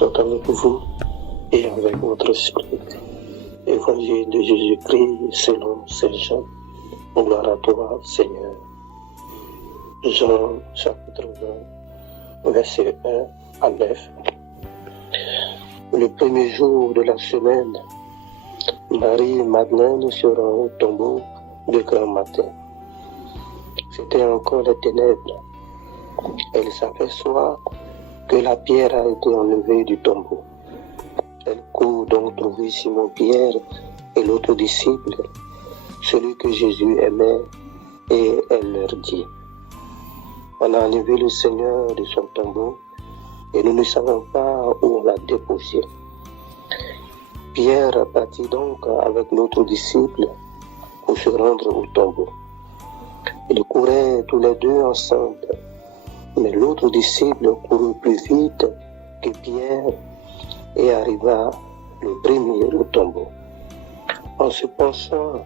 soit avec vous et avec votre esprit. Évangile de Jésus-Christ selon Saint Jean. Gloire à toi, Seigneur. Jean chapitre 20, verset 1 à 9. Le premier jour de la semaine, Marie-Madeleine se rend au tombeau de grand matin. C'était encore les ténèbres. Elle s'aperçoit que la pierre a été enlevée du tombeau. Elle court donc trouver Simon-Pierre et l'autre disciple, celui que Jésus aimait, et elle leur dit: on a enlevé le Seigneur de son tombeau et nous ne savons pas où on l'a déposé. Pierre partit donc avec l'autre disciple pour se rendre au tombeau. Ils couraient tous les deux ensemble, mais l'autre disciple courut plus vite que Pierre et arriva le premier au tombeau. En se penchant,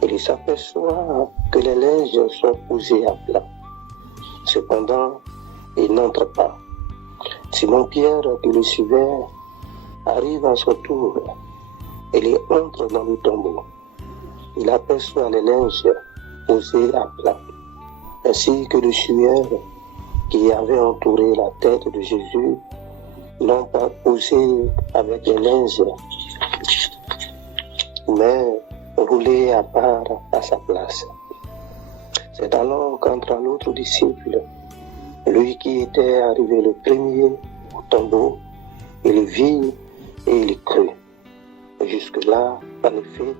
il s'aperçoit que les linges sont posés à plat. Cependant, il n'entre pas. Simon-Pierre, qui le suivait, arrive à son tour. Il entre dans le tombeau. Il aperçoit les linges posés à plat, ainsi que le suaire qui avait entouré la tête de Jésus, non pas posé avec les linges, mais roulé à part à sa place. C'est alors qu'entra l'autre disciple, lui qui était arrivé le premier au tombeau. Il vit et il crut. Jusque-là, en effet,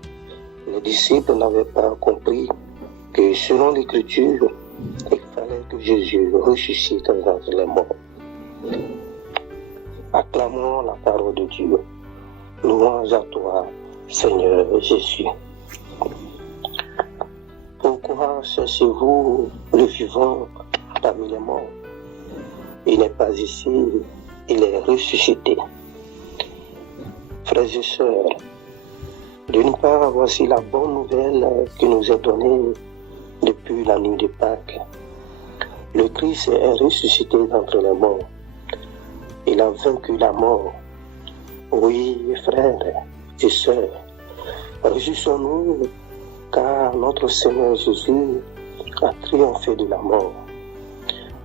les disciples n'avaient pas compris que selon l'Écriture, il fallait que Jésus ressuscite d'entre les morts. Acclamons la parole de Dieu. Louange à toi, Seigneur Jésus. Pourquoi cherchez-vous le vivant parmi les morts? Il n'est pas ici, il est ressuscité. Frères et sœurs, d'une part, voici la bonne nouvelle qui nous est donnée depuis la nuit de Pâques. Le Christ est ressuscité d'entre les morts. Il a vaincu la mort. Oui, frères et sœurs, réjouissons-nous car notre Seigneur Jésus a triomphé de la mort.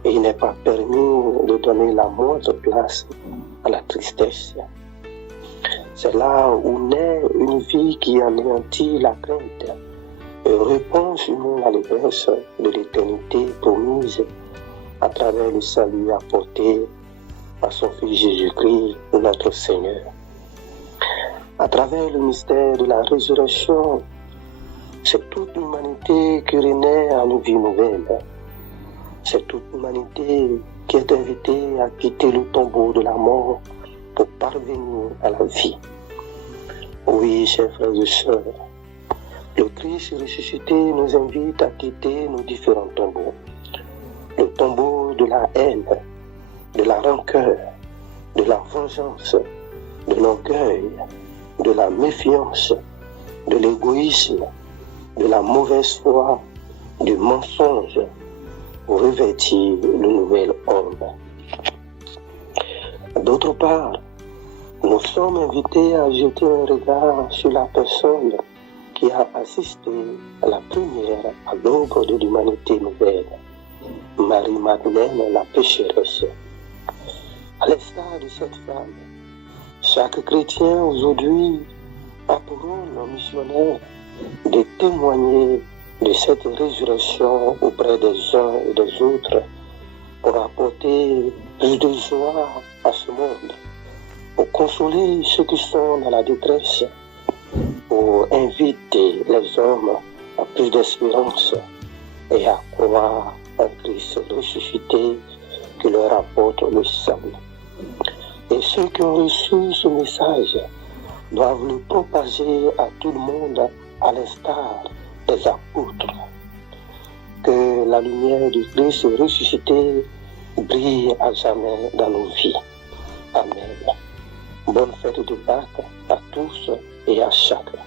Et il n'est pas permis de donner la moindre place à la tristesse. C'est là où naît une vie qui anéantit la crainte et répand sur nous l'allégresse de l'éternité promise à travers le salut apporté par son Fils Jésus-Christ, notre Seigneur. À travers le mystère de la résurrection, c'est toute l'humanité qui renaît à une vie nouvelle. C'est toute l'humanité qui est invitée à quitter le tombeau de la mort pour parvenir à la vie. Oui, chers frères et sœurs, le Christ ressuscité nous invite à quitter nos différents tombeaux. Le tombeau de la haine, de la rancœur, de la vengeance, de l'orgueil, de la méfiance, de l'égoïsme, de la mauvaise foi, du mensonge, pour revêtir le nouvel homme. D'autre part, nous sommes invités à jeter un regard sur la personne qui a assisté à la première à l'œuvre de l'humanité nouvelle, Marie-Madeleine, la pécheresse. À l'instar de cette femme, chaque chrétien aujourd'hui a pour rôle missionnaire de témoigner de cette résurrection auprès des uns et des autres pour apporter plus de joie à ce monde, pour consoler ceux qui sont dans la détresse, pour inviter les hommes à plus d'espérance et à croire en Christ ressuscité qui leur apporte le salut. Et ceux qui ont reçu ce message doivent le propager à tout le monde à l'instar des apôtres. Que la lumière du Christ ressuscité brille à jamais dans nos vies. Amen. Bonne fête de Pâques à tous et à chacun.